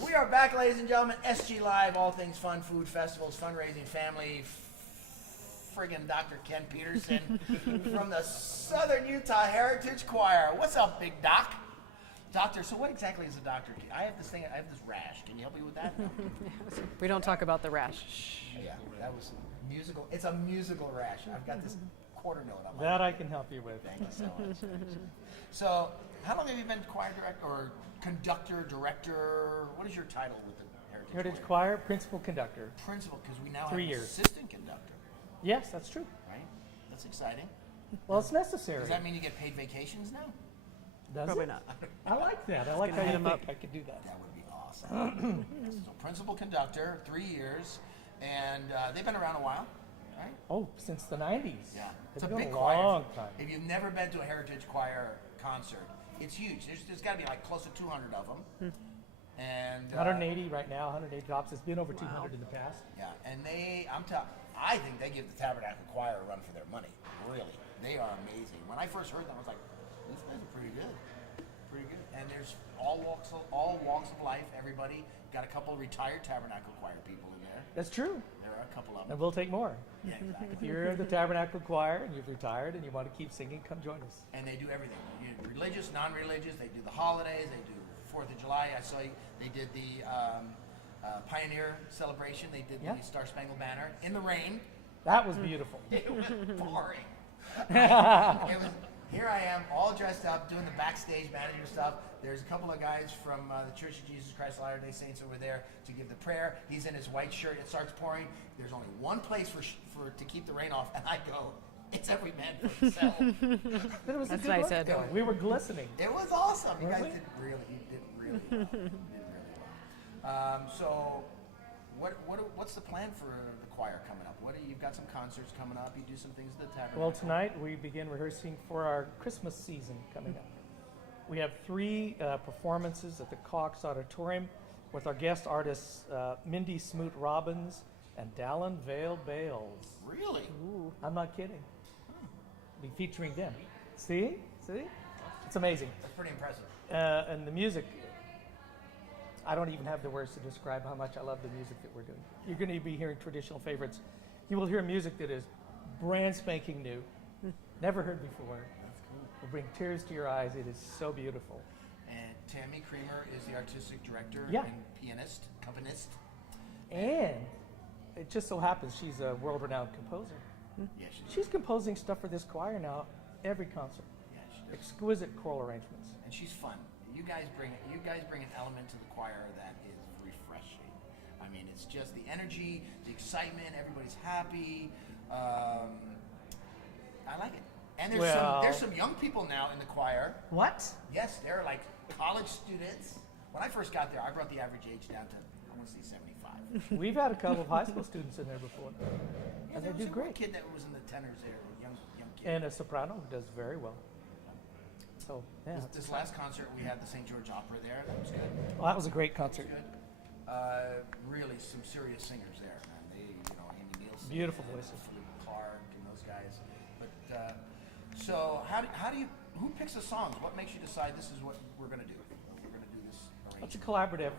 We are back, ladies and gentlemen. SG Live, all things fun, food, festivals, fundraising, family. Friggin' Dr. Ken Peterson from the Southern Utah Heritage Choir. What's up, Big Doc? Doctor, so what exactly is a doctor? I have this rash. Can you help me with that? No. We don't talk about the rash. Shh. Yeah, that was musical. It's a musical rash. I've got this quarter note on my That I can help you with. Thank you so much. So, how long have you been choir director or conductor, director? What is your title with the Heritage Choir, principal conductor. Principal, because we now 3 have years. assistant conductor, Yes, that's true. right? That's exciting. Well, it's necessary. Does that mean you get paid vacations now? Does Probably it? not. I like that. I like gonna how hit you him think up. I could do that. That would be awesome. So, principal conductor, 3 years, and they've been around a while, right? Oh, since the 90s. Yeah, It's it's a been big a choir. long time. If you've never been to a Heritage Choir concert, it's huge. There's got to be like close to 200 of them. And 180 right now, 180 drops. It's been over 200 in the past. Yeah, and I think they give the Tabernacle Choir a run for their money. Really, they are amazing. When I first heard them, I was like, these guys are pretty good, pretty good. And there's all walks of life. Everybody got a couple of retired Tabernacle Choir people in there. That's true. There are a couple of And them. we'll take more. Yeah, exactly. If you're in the Tabernacle Choir and you've retired and you want to keep singing, come join us. And they do everything. Religious, non-religious. They do the holidays. They do 4th of July. I saw they did the Pioneer celebration. They did Yeah. the Star Spangled Banner in the rain. That was beautiful. It was boring. It was. Here I am, all dressed up, doing the backstage manager stuff. There's a couple of guys from the Church of Jesus Christ of Latter-day Saints over there to give the prayer. He's in his white shirt. It starts pouring. There's only one place for to keep the rain off, and I go, it's every man for himself. But it was a That's good nice, look, Ed. though. We were glistening. It was awesome. You guys Really? did really well. You did really well. So, what's the plan for the choir coming up? You've got some concerts coming up. You do some things at the Tabernacle. Well, tonight we begin rehearsing for our Christmas season coming up. We have 3 performances at the Cox Auditorium with our guest artists Mindy Smoot Robbins and Dallin Vale Bales. Really? Ooh. I'm not kidding. Be featuring them. See? It's amazing. That's pretty impressive. And the music, I don't even have the words to describe how much I love the music that we're doing. You're going to be hearing traditional favorites. You will hear music that is brand spanking new, never heard before. That's cool. Will bring tears to your eyes. It is so beautiful. And Tammy Creamer is the artistic director Yeah. and pianist, accompanist. And it just so happens she's a world-renowned composer. Yeah, She's composing stuff for this choir now, every concert. yeah, she does. Exquisite choral arrangements. And she's fun. You guys bring an element to the choir that is refreshing. I mean, it's just the energy, the excitement. Everybody's happy. I like it. And there's some young people now in the choir. What? Yes, they're like college students. When I first got there, I brought the average age down to, I want to say 75. We've had a couple of high school students in there before. Yeah, And there they was do a one great. kid that was in the tenors there, a young kid. And a soprano who does very well. So, yeah. This last concert, we had the St. George Opera there. That was good. Well, that was a great concert. Good. Really, some serious singers there, man. Andy Nielsen, Beautiful voices. Philippe Clark, and those guys. But so, who picks the songs? What makes you decide this is what we're going to do? We're going to do this It's a arrangement.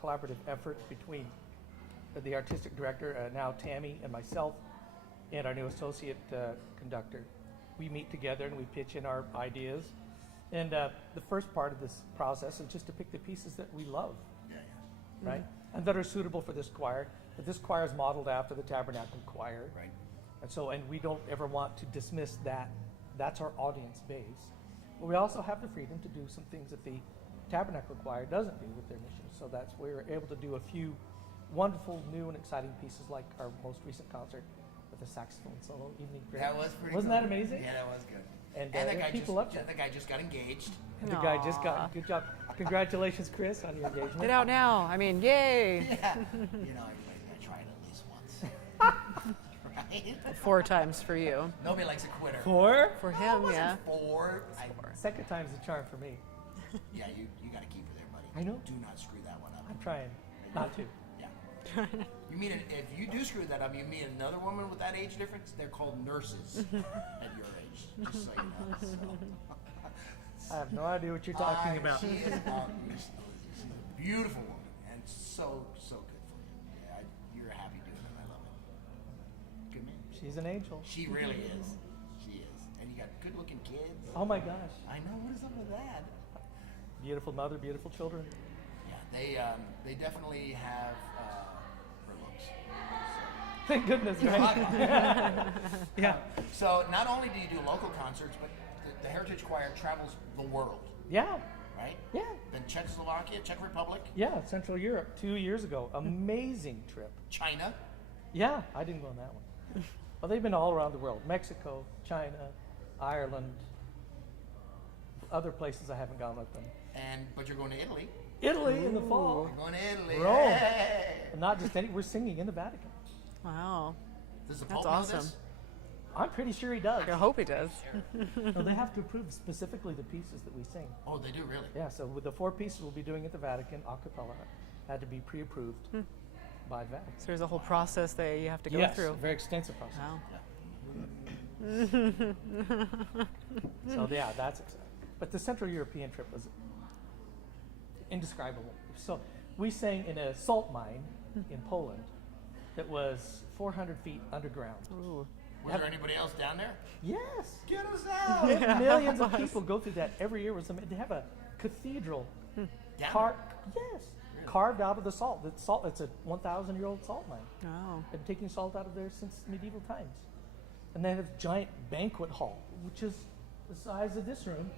collaborative effort between the artistic director, now Tammy, and myself, and our new associate conductor. We meet together and we pitch in our ideas. And the first part of this process is just to pick the pieces that we love, Yeah. right? And that are suitable for this choir. But this choir is modeled after the Tabernacle Choir. Right. And we don't ever want to dismiss that. That's our audience base. But we also have the freedom to do some things that the Tabernacle Choir doesn't do with their mission. So that's where we're able to do a few wonderful, new and exciting pieces like our most recent concert with the saxophone solo, Evening Prayer. That was pretty Wasn't cool. that amazing? Yeah, that was good. And, And people loved it. the guy just got engaged. And the guy just Aw. got, good job. Congratulations, Chris, on your engagement. Get out now. I mean, yay. Yeah. Everybody's got to try it at least once. Right? 4 times for you. Nobody likes a quitter. 4? For No, it him, wasn't yeah. 4. Second time's the charm for me. Yeah, you got to keep her there, buddy. I know. Do not screw that one up. I'm trying not to. Yeah. If you do screw that up, you meet another woman with that age difference. They're called nurses at your age. Just so you know. So. I have no idea what you're talking about. She's a beautiful woman, and so good for you. Yeah, you're happy doing it. I love it. Good man. She's an angel. She really is. She is. And you got good-looking kids. Oh my gosh. I know. What is up with that? Beautiful mother, beautiful children. Yeah, they definitely have her looks. Thank goodness, right? Yeah. So not only do you do local concerts, but the Heritage Choir travels the world, Yeah. right? Yeah. Then Czechoslovakia, Czech Republic, Yeah. Central Europe 2 years ago. Amazing trip. China. Yeah. I didn't go on that one. Well, they've been all around the world. Mexico, China, Ireland, other places I haven't gone with them. But you're going to Italy. Italy in the fall. You're going to Italy. Rome. Hey! And not just any, we're singing in the Vatican. Wow. Does the That's Pope know awesome. this? I'm pretty sure he does. I hope he does. No, they have to approve specifically the pieces that we sing. Oh, they do really. Yeah, so with the 4 pieces we'll be doing at the Vatican, a cappella, had to be pre-approved by the Vatican. So there's a whole process that you have to go Yes, through. a very extensive process. Wow. So yeah, that's exciting. But the Central European trip was indescribable. So we sang in a salt mine in Poland that was 400 feet underground. Ooh. Was there anybody else down there? Yes. Get us out! Millions of people go through that every year. They have a cathedral Down carved out of the salt. It's a 1,000-year-old salt mine. Oh. They've been taking salt out of there since medieval times. And they have a giant banquet hall, which is the size of this room,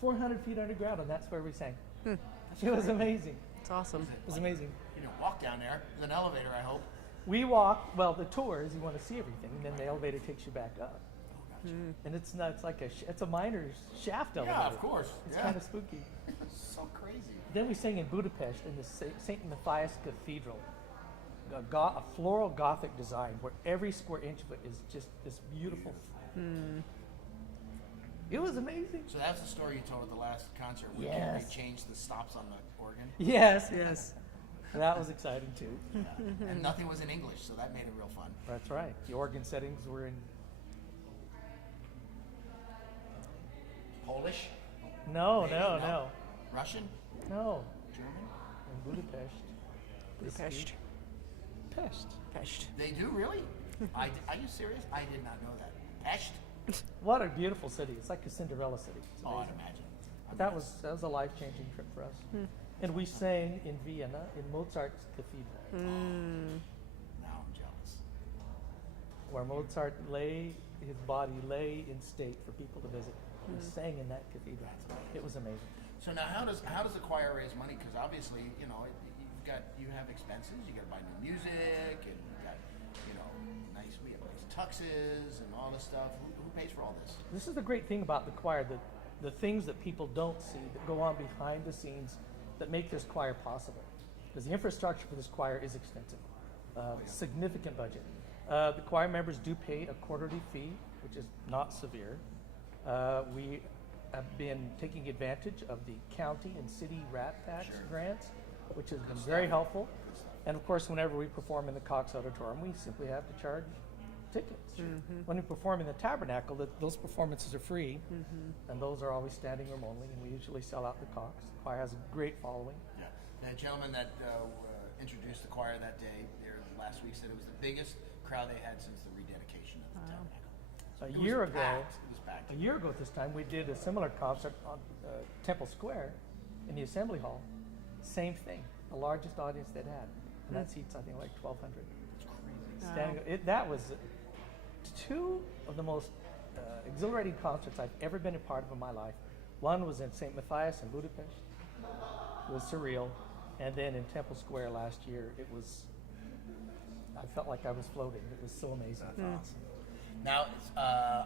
400 feet underground, and that's where we sang. It was amazing. It's awesome. It was amazing. You don't walk down there. There's an elevator, I hope. We walk, well, the tour is you want to see everything, and then the elevator takes you back up. Oh, gotcha. And it's not, it's like it's a miner's shaft elevator. Yeah, of course. It's Yeah. kind of spooky. So crazy. Then we sang in Budapest in the St. Matthias Cathedral, a floral Gothic design where every square inch of it is just this beautiful. It was amazing. So that's the story you told at the last concert where Yes. they changed the stops on the organ. Yes, yes. That was exciting too. And nothing was in English, so that made it real fun. That's right. The organ settings were in Polish? no, Maybe? no. Russian? No. German? In Budapest. Budapest. Pest. Pest. They do, really? Are you serious? I did not know that. Pest? What a beautiful city. It's like a Cinderella city. It's Oh, I'd amazing. imagine. But that was a life-changing trip for us. And we sang in Vienna in Mozart's cathedral, Now I'm jealous. where Mozart his body lay in state for people to visit. We sang in that cathedral. It was amazing. So now, how does the choir raise money? Because obviously, you have expenses. You got to buy new music, and you got we have nice tuxes and all this stuff. Who pays for all this? This is the great thing about the choir, the things that people don't see that go on behind the scenes that make this choir possible. Because the infrastructure for this choir is extensive, significant budget. The choir members do pay a quarterly fee, which is not severe. We have been taking advantage of the county and city rat tax grants, which has been very helpful. And of course, whenever we perform in the Cox Auditorium, we simply have to charge tickets. When we perform in the Tabernacle, those performances are free, and those are always standing room only, and we usually sell out the Cox. The choir has a great following. Yeah. The gentleman that introduced the choir that day there last week said it was the biggest crowd they had since the rededication of the Tabernacle. A It year was ago, packed. It was packed. a year ago at this time, we did a similar concert on Temple Square in the Assembly Hall. Same thing, the largest audience they'd had, and that seats I think like 1,200. Standing, that was two of the most exhilarating concerts I've ever been a part of in my life. One was in St. Matthias in Budapest. It was surreal. And then in Temple Square last year, I felt like I was floating. It was so amazing. That's awesome. Now,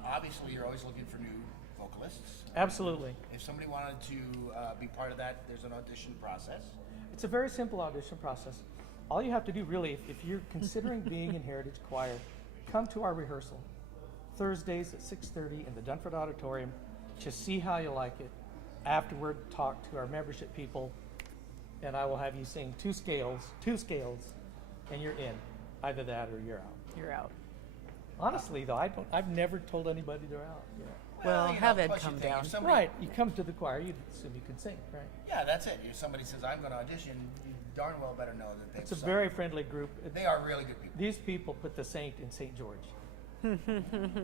obviously, you're always looking for new vocalists. Absolutely. If somebody wanted to be part of that, there's an audition process. It's a very simple audition process. All you have to do really, if you're considering being in Heritage Choir, come to our rehearsal. Thursdays at 6:30 in the Dunford Auditorium. Just see how you like it. Afterward, talk to our membership people, and I will have you sing two scales, and you're in. Either that or you're out. You're out. Honestly, though, I've never told anybody they're out. Well, you know, have Ed plus you come think if down. somebody- Right, you come to the choir, you assume you can sing, right? Yeah, that's it. If somebody says, I'm going to audition, you darn well better know that they've It's a sung. very friendly group. They are really good people. These people put the saint in St. George.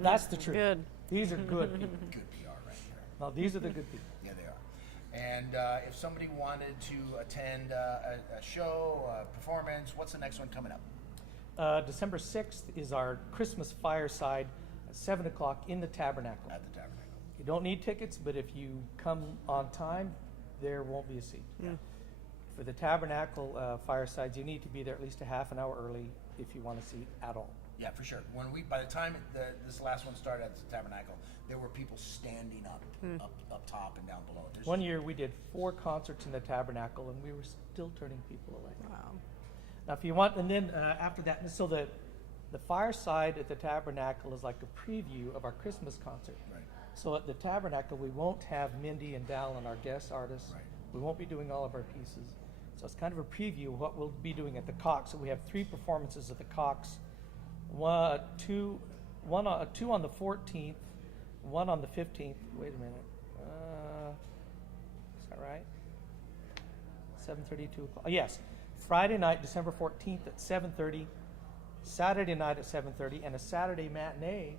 That's the truth. Good. These are good people. Good PR right here. No, these are the good people. Yeah, they are. And if somebody wanted to attend a show, a performance, what's the next one coming up? December 6th is our Christmas Fireside at 7 o'clock in the Tabernacle. At the Tabernacle. You don't need tickets, but if you come on time, there won't be a seat. For the Tabernacle Firesides, you need to be there at least a half an hour early if you want a seat at all. Yeah, for sure. By the time this last one started at the Tabernacle, there were people standing up top and down below. One year we did 4 concerts in the Tabernacle, and we were still turning people away. Wow. Now, if you want, and then after that, so the Fireside at the Tabernacle is like a preview of our Christmas concert. Right. So at the Tabernacle, we won't have Mindy and Dallin, our guest artists. Right. We won't be doing all of our pieces. So it's kind of a preview of what we'll be doing at the Cox. So we have 3 performances at the Cox. Two on the 14th, 1 on the 15th. Wait a minute. Is that right? 7:30, 2 o'clock. Yes. Friday night, December 14th at 7:30. Saturday night at 7:30, and a Saturday matinee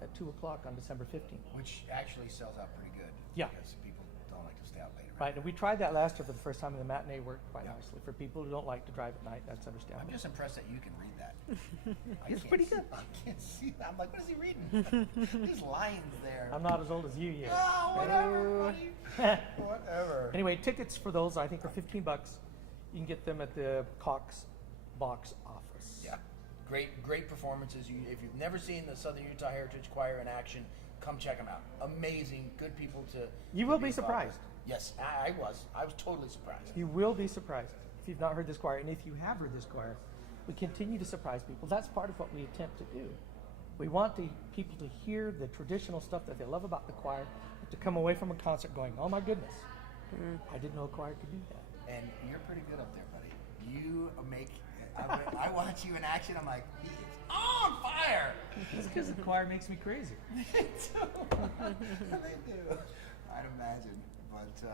at 2 o'clock on December 15th. Which actually sells out pretty good. Yeah. Because people don't like to stay out late. Right, and we tried that last year for the first time, and the matinee worked quite nicely. For people who don't like to drive at night, that's I'm understandable. just impressed that you can read that. It's can't pretty see- good. I can't see that. I'm like, what is he reading? There's lines there. I'm not as old as you yet. Oh, whatever, buddy. Whatever. Anyway, tickets for those I think are $15. You can get them at the Cox box office. Yeah, great performances. If you've never seen the Southern Utah Heritage Choir in action, come check them out. Amazing, good people to. You will be surprised. Yes, I was. I was totally surprised. You will be surprised if you've not heard this choir, and if you have heard this choir, we continue to surprise people. That's part of what we attempt to do. We want people to hear the traditional stuff that they love about the choir, but to come away from a concert going, "Oh my goodness, I didn't know a choir could do that." And you're pretty good up there, buddy. You make. I watch you in action. I'm like, he is on fire. That's because the choir makes me crazy. They do. They do. I'd imagine. But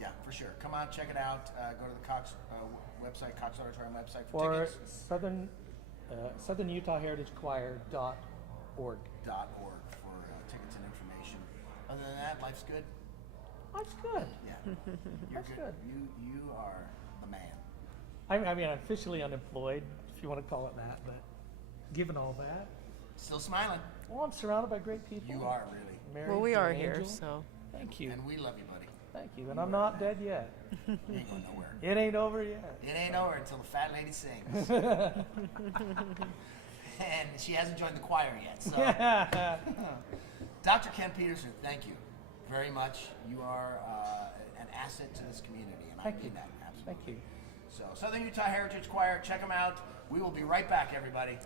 yeah, for sure. Come on, check it out. Go to the Cox website, Cox Auditorium website for Or tickets. Southern Utah Heritage Choir.org. .org for tickets and information. Other than that, life's good. That's good. Yeah, you're That's good. You are the man. I mean, I'm officially unemployed, if you want to call it that, but given all that, Still smiling. well, I'm surrounded by great people. You are really. Married Well, we to are an here, angel. so. Thank you. And we love you, buddy. Thank you. And I'm not dead yet. You ain't going nowhere. It ain't over yet. It ain't over until the fat lady sings. And she hasn't joined the choir yet. So, Dr. Ken Peterson, thank you very much. You are an asset to this community, and Thank I mean you. that absolutely. Thank you. So, Southern Utah Heritage Choir, check them out. We will be right back, everybody.